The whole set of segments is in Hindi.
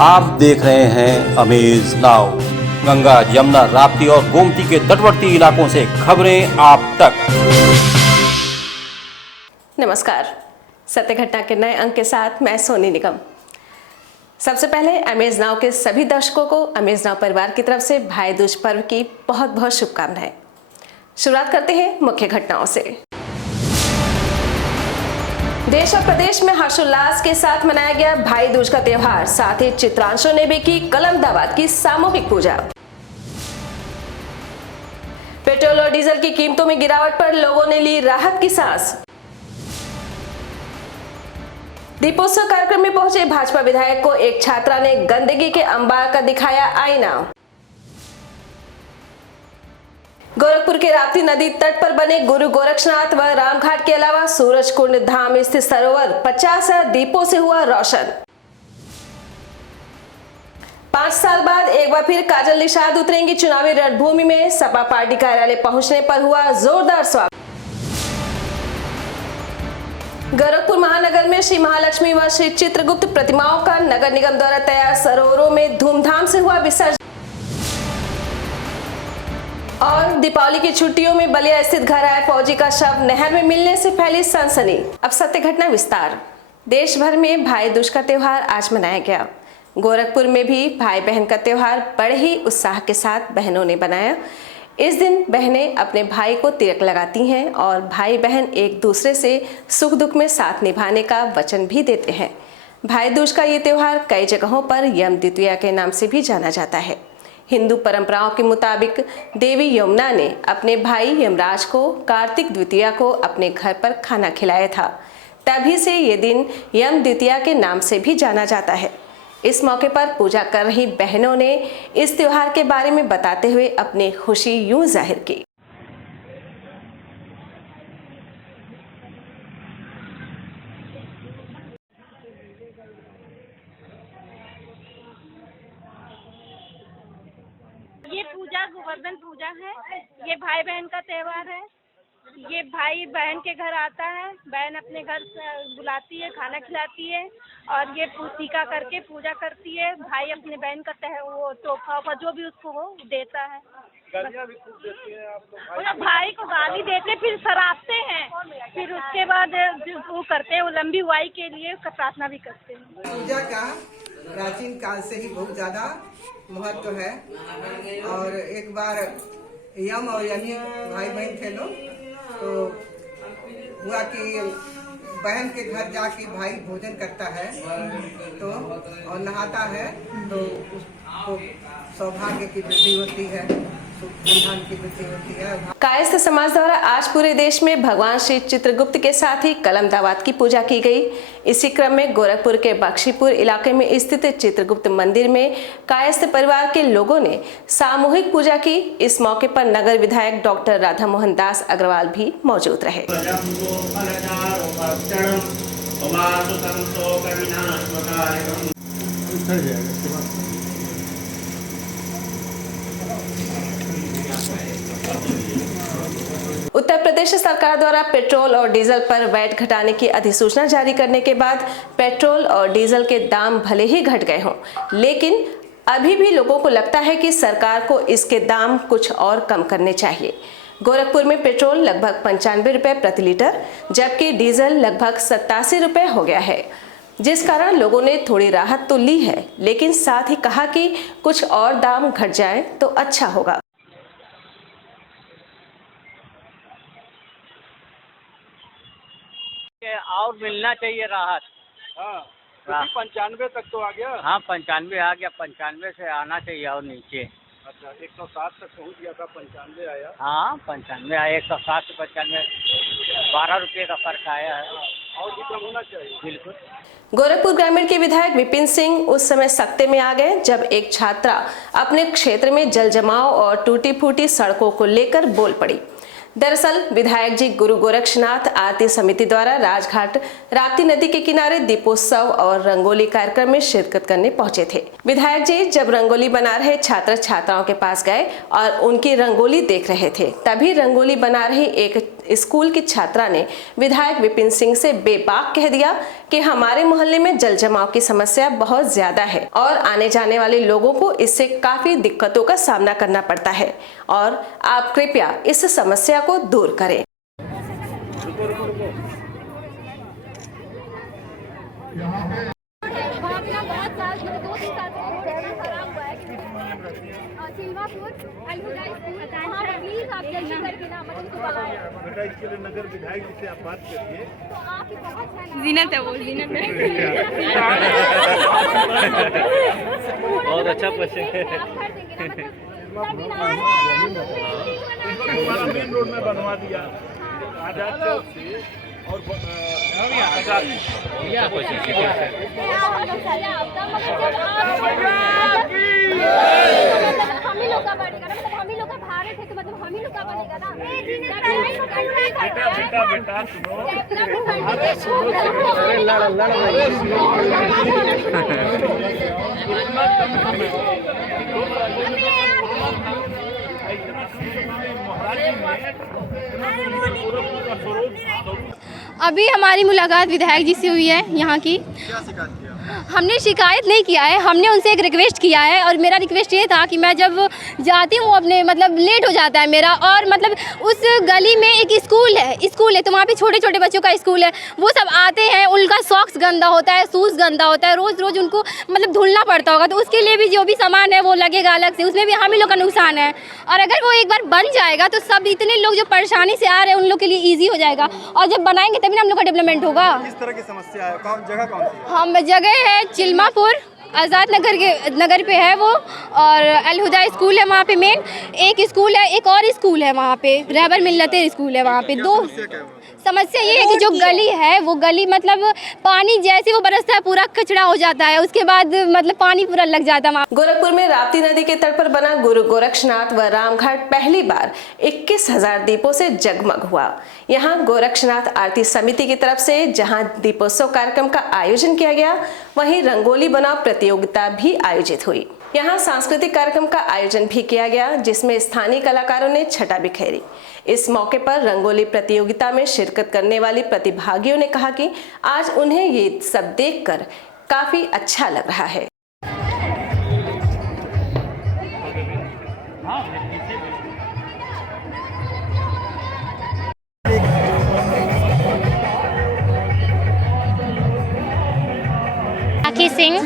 आप देख रहे हैं अमेज नाउ। गंगा, यमुना, राप्ती और गोमती के तटवर्ती इलाकों से खबरें आप तक। नमस्कार, सत्य घटना के नए अंक के साथ मैं सोनी निगम। सबसे पहले अमेज नाउ के सभी दर्शकों को अमेज नाउ परिवार की तरफ से भाई दूज पर्व की बहुत बहुत शुभकामनाएं। शुरुआत करते हैं मुख्य घटनाओं से। देश और प्रदेश में हर्षोल्लास के साथ मनाया गया भाई दूज का त्योहार। साथ ही चित्रांशों ने भी की कलम दावाद की सामूहिक पूजा। पेट्रोल और डीजल की कीमतों में गिरावट पर लोगों ने ली राहत की सांस। दीपोत्सव कार्यक्रम में पहुंचे भाजपा विधायक को एक छात्रा ने गंदगी के अंबार का दिखाया आईना। गोरखपुर के राप्ती नदी तट पर बने गुरु गोरक्षनाथ व रामघाट के अलावा सूरजकुंड धाम स्थित सरोवर 50,000 दीपों से हुआ रोशन। 5 साल बाद एक बार फिर काजल निषाद उतरेंगी चुनावी रणभूमि में। सपा पार्टी कार्यालय पहुंचने पर हुआ जोरदार स्वागत। गोरखपुर महानगर में श्री महालक्ष्मी व श्री चित्रगुप्त प्रतिमाओं का नगर निगम द्वारा तैयार सरोवरों में धूमधाम से हुआ विसर्जन। और दीपावली की छुट्टियों में बलिया स्थित घर आए फौजी का शव नहर में मिलने से फैली सनसनी। अब सत्य घटना विस्तार। देश भर में भाई दूज का त्योहार आज मनाया गया। गोरखपुर में भी भाई बहन का त्योहार बड़े ही उत्साह के साथ बहनों ने बनाया। इस दिन बहनें अपने भाई को तिलक लगाती हैं और भाई बहन एक दूसरे से सुख दुख में साथ निभाने का वचन भी देते हैं। भाई दूज का ये त्योहार कई जगहों पर यम द्वितीया के नाम से भी जाना जाता है। हिंदू परंपराओं के मुताबिक देवी यमुना ने अपने भाई यमराज को कार्तिक द्वितीया को अपने घर पर खाना खिलाया था। तभी से ये दिन यम द्वितीया के नाम से भी जाना जाता है। इस मौके पर पूजा कर रही बहनों ने इस त्योहार के बारे में बताते हुए अपनी खुशी यूं जाहिर की। ये पूजा गोवर्धन पूजा है। ये भाई बहन का त्योहार है। ये भाई बहन के घर आता है, बहन अपने घर बुलाती है, खाना खिलाती है और ये टीका करके पूजा करती है। भाई अपने बहन का वो तोहफा जो भी उसको हो देता है। गालियाँ भी खूब देती हैं आप तो भाई को गाली देते फिर सराहते हैं, फिर उसके बाद वो करते हैं, वो लंबी उम्र के लिए प्रार्थना भी करते हैं। पूजा का प्राचीन काल से ही बहुत ज्यादा महत्व है और एक बार यम और यमी भाई बहन थे लोग, तो हुआ कि बहन के घर जाके भाई भोजन करता है तो और नहाता है तो उसको सौभाग्य की वृद्धि होती है, धन की वृद्धि होती है। कायस्थ समाज द्वारा आज पूरे देश में भगवान श्री चित्रगुप्त के साथ ही कलम दावाद की पूजा की गई। इसी क्रम में गोरखपुर के बख्शीपुर इलाके में स्थित चित्रगुप्त मंदिर में कायस्थ परिवार के लोगों ने सामूहिक पूजा की। इस मौके पर नगर विधायक डॉक्टर राधा मोहन दास अग्रवाल भी मौजूद रहे। उत्तर प्रदेश सरकार द्वारा पेट्रोल और डीजल पर वैट घटाने की अधिसूचना जारी करने के बाद पेट्रोल और डीजल के दाम भले ही घट गए हों, लेकिन अभी भी लोगों को लगता है कि सरकार को इसके दाम कुछ और कम करने चाहिए। गोरखपुर में पेट्रोल लगभग 95 रुपए प्रति लीटर जबकि डीजल लगभग 87 रुपए हो गया है, जिस कारण लोगों ने थोड़ी राहत तो ली है, लेकिन साथ ही कहा कि कुछ और दाम घट जाए तो अच्छा होगा। और मिलना चाहिए राहत। हाँ 95 तक तो आ गया। हाँ 95 आ गया, 95 से आना चाहिए और नीचे। अच्छा 160 तक पहुँच गया था, 95 आया। हाँ 95 आया, 160 से 95 12 रुपये का फर्क आया है। और भी कम होना चाहिए। बिल्कुल। गोरखपुर ग्रामीण के विधायक विपिन सिंह उस समय सख्ते में आ गए जब एक छात्रा अपने क्षेत्र में जल जमाव और टूटी फूटी सड़कों को लेकर बोल पड़ी। दरअसल विधायक जी गुरु गोरक्षनाथ आरती समिति द्वारा राजघाट राप्ती नदी के किनारे दीपोत्सव और रंगोली कार्यक्रम में शिरकत करने पहुंचे थे। विधायक जी जब रंगोली बना रहे छात्र छात्राओं के पास गए और उनकी रंगोली देख रहे थे, तभी रंगोली बना रही एक स्कूल की छात्रा ने विधायक विपिन सिंह से बेबाक कह दिया कि हमारे मोहल्ले में जल जमाव की समस्या बहुत ज्यादा है और आने जाने वाले लोगों को इससे काफी दिक्कतों का सामना करना पड़ता है और आप कृपया इस समस्या को दूर करें। बेटा इसके लिए नगर विधायक जी से आप बात करिए। जीनत है वो, जीनत है। बहुत अच्छा क्वेश्चन है। हमारा मेन रोड में बनवा दिया आजाद चौक से और आजाद हम ही लोग का बढ़ेगा ना, मतलब हम ही लोग का भारत है तो मतलब हम ही लोग का बनेगा ना। बेटा बेटा बेटा सुनो, अभी हमारी मुलाकात विधायक जी से हुई है यहाँ की। क्या शिकायत किया? हमने शिकायत नहीं किया है, हमने उनसे एक रिक्वेस्ट किया है और मेरा रिक्वेस्ट ये था कि मैं जब जाती हूँ अपने मतलब लेट हो जाता है मेरा, और मतलब उस गली में एक स्कूल है तो वहाँ पे छोटे छोटे बच्चों का स्कूल है, वो सब आते हैं, उनका सॉक्स गंदा होता है, शूज़ गंदा होता है, रोज़ रोज़ उनको मतलब धुलना पड़ता होगा, तो उसके लिए भी जो भी सामान है वो लगेगा अलग से, उसमें भी हम ही लोग का नुकसान है। और अगर वो एक बार बन जाएगा तो सब इतने लोग जो परेशानी से आ रहे हैं उन लोग के लिए ईजी हो जाएगा, और जब बनाएंगे तभी ना हम लोग का डेवलपमेंट होगा। किस तरह की समस्या है? कौन जगह कौन सी है? हम जगह है चिल्मापुर, आज़ाद नगर पे है वो, और अलहुदा स्कूल है वहाँ पे मेन, एक स्कूल है, एक और स्कूल है वहाँ पे, रहबर मिल्लते स्कूल है वहाँ पे। दो समस्या ये है कि जो गली है वो गली मतलब पानी जैसे वो बरसता है पूरा कचरा हो जाता है, उसके बाद मतलब पानी पूरा लग जाता है वहाँ। गोरखपुर में राप्ती नदी के तट पर बना गुरु गोरक्षनाथ व रामघाट पहली बार 21,000 दीपों से जगमग हुआ। यहाँ गोरक्षनाथ आरती समिति की तरफ से जहाँ दीपोत्सव कार्यक्रम का आयोजन किया गया, वहीं रंगोली बनाओ प्रतियोगिता भी आयोजित हुई। यहाँ सांस्कृतिक कार्यक्रम का आयोजन भी किया गया, जिसमें स्थानीय कलाकारों ने छटा बिखेरी। इस मौके पर रंगोली प्रतियोगिता में शिरकत करने वाली प्रतिभागियों ने कहा कि आज उन्हें ये सब देखकर काफी अच्छा लग रहा है। राखी सिंह,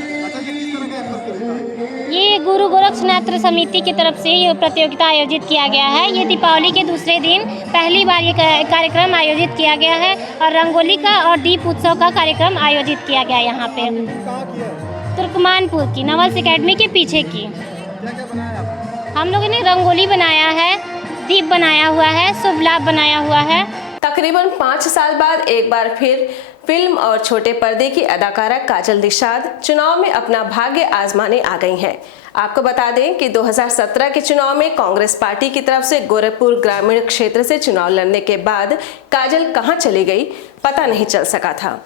ये गुरु गोरक्षनाथ समिति की तरफ से ये प्रतियोगिता आयोजित किया गया है। ये दीपावली के दूसरे दिन पहली बार ये कार्यक्रम आयोजित किया गया है, और रंगोली का और दीप उत्सव का कार्यक्रम आयोजित किया गया है यहाँ पे तुर्कमानपुर की नवल्स एकेडमी के पीछे की। हम लोगों ने रंगोली बनाया है, दीप बनाया हुआ है, शुभ लाभ बनाया हुआ है। तकरीबन 5 साल बाद एक बार फिर फिल्म और छोटे पर्दे की अदाकारा काजल निषाद चुनाव में अपना भाग्य आजमाने आ गई हैं। आपको बता दें कि 2017 के चुनाव में कांग्रेस पार्टी की तरफ से गोरखपुर ग्रामीण क्षेत्र से चुनाव लड़ने के बाद काजल कहां चली गई पता नहीं चल सका था।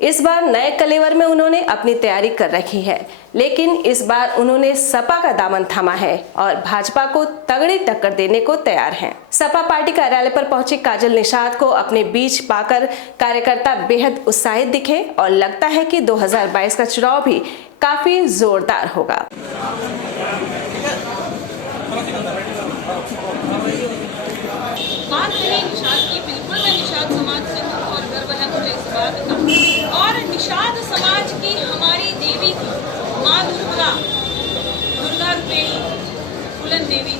इस बार नए कलेवर में उन्होंने अपनी तैयारी कर रखी है, लेकिन इस बार उन्होंने सपा का दामन थामा है और भाजपा को तगड़ी टक्कर देने को तैयार हैं। सपा पार्टी कार्यालय पर पहुंची काजल निषाद को अपने बीच पाकर कार्यकर्ता बेहद उत्साहित दिखे और लगता है कि 2022 का चुनाव भी काफी जोरदार होगा। बात करें निषाद की, बिल्कुल मैं निषाद समाज से हूँ और गर्व है मुझे इस बात का। और निषाद समाज की हमारी देवी की माँ दुर्गा रुक्मिणी फूलन देवी,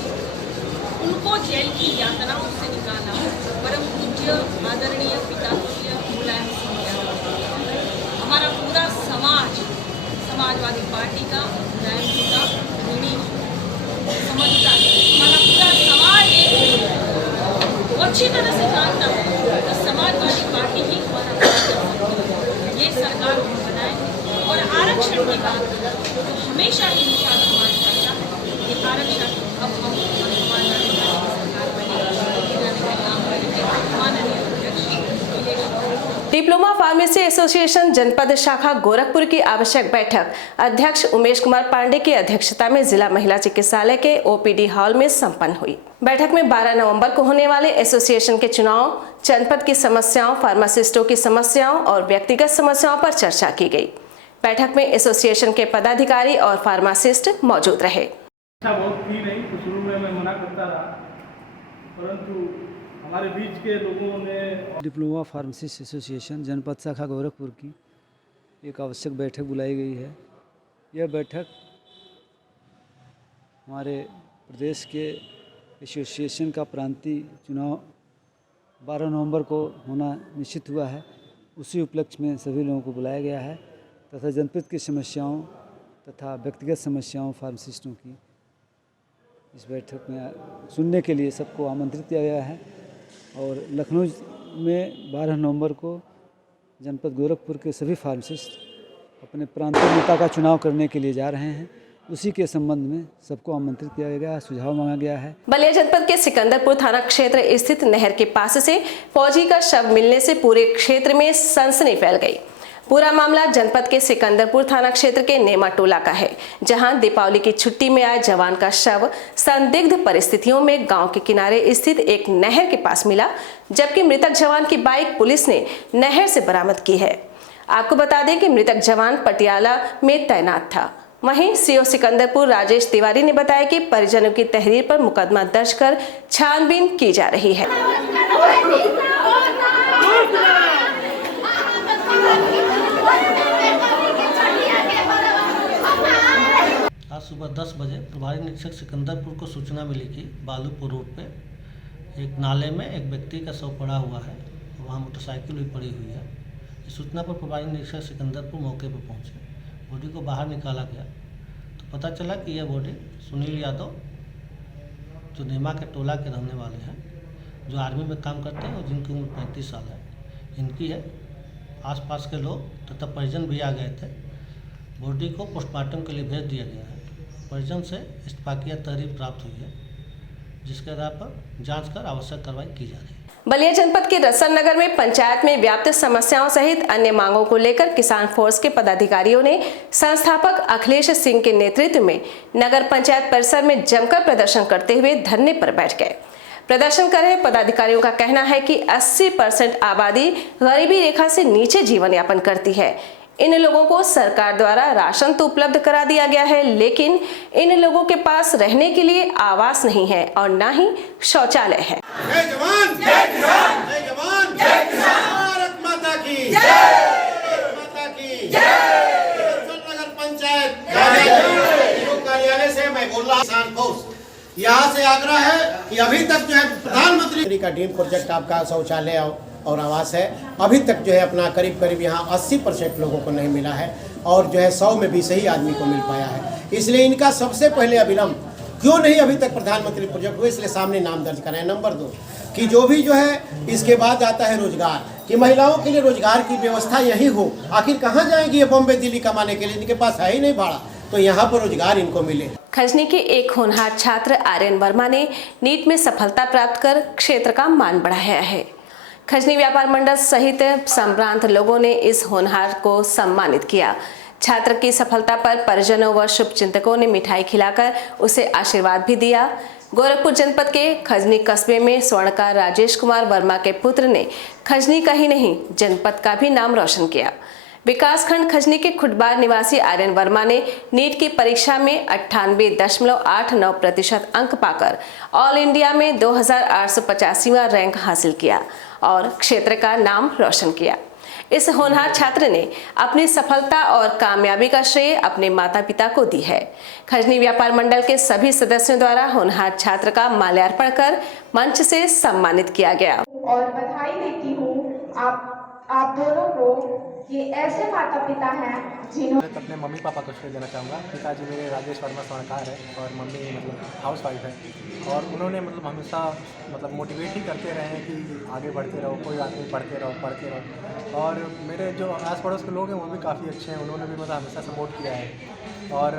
उनको जेल की यातनाओं से निकाला परम पूज्य आदरणीय पिता तुल्य मुलायम सिंह यादव। हमारा पूरा समाज समाजवादी पार्टी का मुलायम सिंह का ऋणी समझता है। हमारा पूरा समाज एक अच्छी तरह से जानता है कि समाजवादी पार्टी ही हमारा ये सरकार हम बनाएंगे। और आरक्षण की बात तो हमेशा ही निषाद समाज करता है कि आरक्षण अब हम समाजवादी पार्टी की सरकार बनेगी, काम करेंगे। माननीय अध्यक्ष डिप्लोमा फार्मेसी एसोसिएशन जनपद शाखा गोरखपुर की आवश्यक बैठक अध्यक्ष उमेश कुमार पांडे की अध्यक्षता में जिला महिला चिकित्सालय के ओपीडी हॉल में संपन्न हुई। बैठक में 12 नवंबर को होने वाले एसोसिएशन के चुनाव, जनपद की समस्याओं, फार्मासिस्टों की समस्याओं और व्यक्तिगत समस्याओं पर चर्चा की गई। बैठक में एसोसिएशन के पदाधिकारी और फार्मासिस्ट मौजूद रहे। बहुत थी नहीं तो शुरू में मैं मना करता रहा, परंतु हमारे बीच के लोगों ने डिप्लोमा फार्मासिस्ट एसोसिएशन जनपद शाखा गोरखपुर की एक आवश्यक बैठक बुलाई गई है। यह बैठक हमारे प्रदेश के एसोसिएशन का प्रांतीय चुनाव 12 नवंबर को होना निश्चित हुआ है। उसी उपलक्ष्य में सभी लोगों को बुलाया गया है तथा जनपद की समस्याओं तथा व्यक्तिगत समस्याओं फार्मासिस्टों की इस बैठक में सुनने के लिए सबको आमंत्रित किया गया है। और लखनऊ में 12 नवंबर को जनपद गोरखपुर के सभी फार्मासिस्ट अपने प्रांतीय नेता का चुनाव करने के लिए जा रहे हैं। उसी के संबंध में सबको आमंत्रित किया गया, सुझाव मांगा गया है। बलिया जनपद के सिकंदरपुर थाना क्षेत्र स्थित नहर के पास से फौजी का शव मिलने से पूरे क्षेत्र में सनसनी फैल गई। पूरा मामला जनपद के सिकंदरपुर थाना क्षेत्र के नेमा टोला का है, जहां दीपावली की छुट्टी में आए जवान का शव संदिग्ध परिस्थितियों में गांव के किनारे स्थित एक नहर के पास मिला, जबकि मृतक जवान की बाइक पुलिस ने नहर से बरामद की है। आपको बता दें कि मृतक जवान पटियाला में तैनात था। वहीं सीओ सिकंदरपुर राजेश तिवारी ने बताया कि परिजनों की तहरीर पर मुकदमा दर्ज कर छानबीन की जा रही है। आज सुबह 10 बजे प्रभारी निरीक्षक सिकंदरपुर को सूचना मिली कि बालूपुर रोड पे एक नाले में एक व्यक्ति का शव पड़ा हुआ है, वहाँ मोटरसाइकिल भी पड़ी हुई है। इस सूचना पर प्रभारी निरीक्षक सिकंदरपुर मौके पर पहुँचे। बॉडी को बाहर निकाला गया तो पता चला कि यह बॉडी सुनील यादव, जो नेमा के टोला के रहने वाले हैं, जो आर्मी में काम करते हैं और जिनकी उम्र 35 साल है, इनकी है। आसपास के लोग तथा परिजन भी आ गए थे। बॉडी को पोस्टमार्टम के लिए भेज दिया गया है। परिजन से इस्तीफाकिया तहरीर प्राप्त हुई है, जिसके आधार पर जांच कर आवश्यक कार्रवाई की जा रही है। बलिया जनपद के रसन नगर में पंचायत में व्याप्त समस्याओं सहित अन्य मांगों को लेकर किसान फोर्स के पदाधिकारियों ने संस्थापक अखिलेश सिंह के नेतृत्व में नगर पंचायत परिसर में जमकर प्रदर्शन करते हुए धरने पर बैठ गए। प्रदर्शन कर रहे पदाधिकारियों का कहना है कि 80% आबादी गरीबी रेखा से नीचे जीवन यापन करती है। इन लोगों को सरकार द्वारा राशन तो उपलब्ध करा दिया गया है, लेकिन इन लोगों के पास रहने के लिए आवास नहीं है और न ही शौचालय है। जय जवान, जय किसान, जय जवान, जय किसान, भारत माता की जय, माता की जय। नगर पंचायत कार्यालय से मैं बोल रहा किसान फोर्स, यहाँ से आग्रह है कि अभी तक जो है प्रधानमंत्री का ड्रीम प्रोजेक्ट आपका शौचालय और आवास है, अभी तक जो है अपना करीब यहाँ 80% लोगों को नहीं मिला है और जो है 100 में भी सही आदमी को मिल पाया है। इसलिए इनका सबसे पहले अविलंब क्यों नहीं अभी तक प्रधानमंत्री प्रोजेक्ट हुए, इसलिए सामने नाम दर्ज कराएं। नंबर 2 कि जो भी जो है इसके बाद आता है रोजगार, कि महिलाओं के लिए रोजगार की व्यवस्था यही हो। आखिर कहाँ जाएंगी ये बॉम्बे दिल्ली कमाने के लिए, इनके पास है ही नहीं भाड़ा, तो यहाँ पर रोजगार इनको मिले। खजनी के एक होनहार छात्र आर्यन वर्मा ने नीट में सफलता प्राप्त कर क्षेत्र का मान बढ़ाया है। खजनी व्यापार मंडल सहित संभ्रांत लोगों ने इस होनहार को सम्मानित किया। छात्र की सफलता पर परिजनों व शुभचिंतकों ने मिठाई खिलाकर उसे आशीर्वाद भी दिया। गोरखपुर जनपद के खजनी कस्बे में स्वर्णकार राजेश कुमार वर्मा के पुत्र ने खजनी का ही नहीं जनपद का भी नाम रोशन किया। विकासखंड खजनी के खुटबार निवासी आर्यन वर्मा ने नीट की परीक्षा में 98.89% अंक पाकर ऑल इंडिया में 2885वां रैंक हासिल किया और क्षेत्र का नाम रोशन किया। इस होनहार छात्र ने अपनी सफलता और कामयाबी का श्रेय अपने माता पिता को दी है। खजनी व्यापार मंडल के सभी सदस्यों द्वारा होनहार छात्र का माल्यार्पण कर मंच से सम्मानित किया गया। और बधाई देती हूँ आप दोनों को, ये ऐसे माता पिता हैं जिन्होंने अपने मम्मी पापा को श्रेय देना चाहूँगा। पिताजी मेरे राजेश वर्मा स्वर्णकार है और मम्मी हाउस वाइफ है, और उन्होंने हमेशा मोटिवेट ही करते रहे हैं कि आगे बढ़ते रहो, कोई बात नहीं, पढ़ते रहो। और मेरे जो आस पड़ोस के लोग हैं वो भी काफ़ी अच्छे हैं, उन्होंने भी हमेशा सपोर्ट किया है। और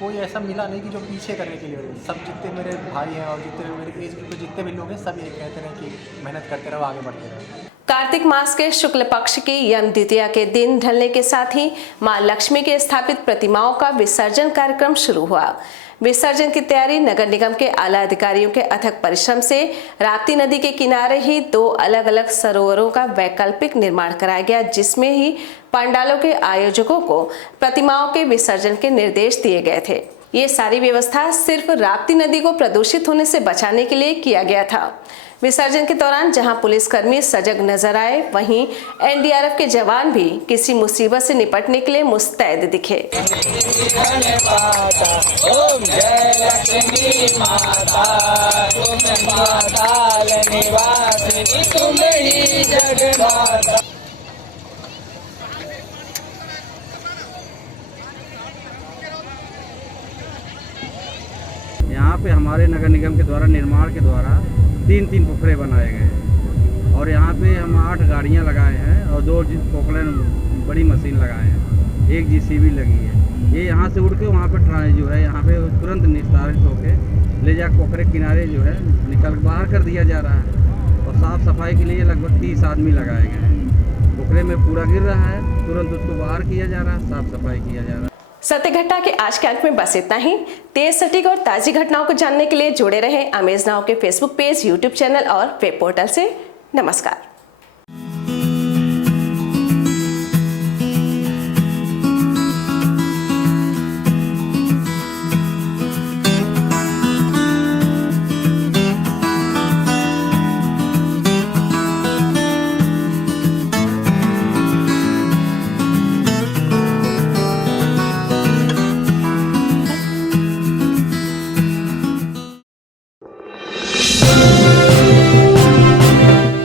कोई ऐसा मिला नहीं कि जो पीछे करने के लिए, सब जितने मेरे भाई हैं और जितने मेरे एज के जितने भी लोग हैं सब ये कहते हैं कि मेहनत करते रहो, आगे बढ़ते रहो। कार्तिक मास के शुक्ल पक्ष की यम द्वितीया के दिन ढलने के साथ ही मां लक्ष्मी के स्थापित प्रतिमाओं का विसर्जन कार्यक्रम शुरू हुआ। विसर्जन की तैयारी नगर निगम के आला अधिकारियों के अथक परिश्रम से राप्ती नदी के किनारे ही 2 अलग अलग सरोवरों का वैकल्पिक निर्माण कराया गया, जिसमें ही पंडालों के आयोजकों को प्रतिमाओं के विसर्जन के निर्देश दिए गए थे। ये सारी व्यवस्था सिर्फ राप्ती नदी को प्रदूषित होने से बचाने के लिए किया गया था। विसर्जन के दौरान जहां पुलिसकर्मी सजग नजर आए, वहीं एनडीआरएफ के जवान भी किसी मुसीबत से निपटने के लिए मुस्तैद दिखे। यहाँ पे हमारे नगर निगम के द्वारा निर्माण के द्वारा 3 पोखरे बनाए गए हैं और यहाँ पे हम 8 गाड़ियाँ लगाए हैं और 2 पोखरे बड़ी मशीन लगाए हैं, 1 जीसीबी लगी है। ये यहाँ से उड़ के वहाँ पे जो है यहाँ पे तुरंत निस्तारित होके ले जा पोखरे किनारे जो है निकल बाहर कर दिया जा रहा है और साफ़ सफाई के लिए लगभग 30 आदमी लगाए गए हैं। पोखरे में पूरा गिर रहा है, तुरंत उसको बाहर किया जा रहा है, साफ़ सफाई किया जा रहा है। सत्य घटना के आज के अंक में बस इतना ही। तेज सटीक और ताज़ी घटनाओं को जानने के लिए जुड़े रहें अमेज नाउ के फेसबुक पेज, यूट्यूब चैनल और वेब पोर्टल से। नमस्कार।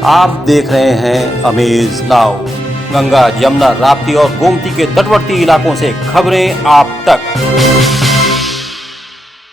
आप देख रहे हैं अमेज नाउ। गंगा, यमुना, राप्ती और गोमती के तटवर्ती इलाकों से खबरें आप तक।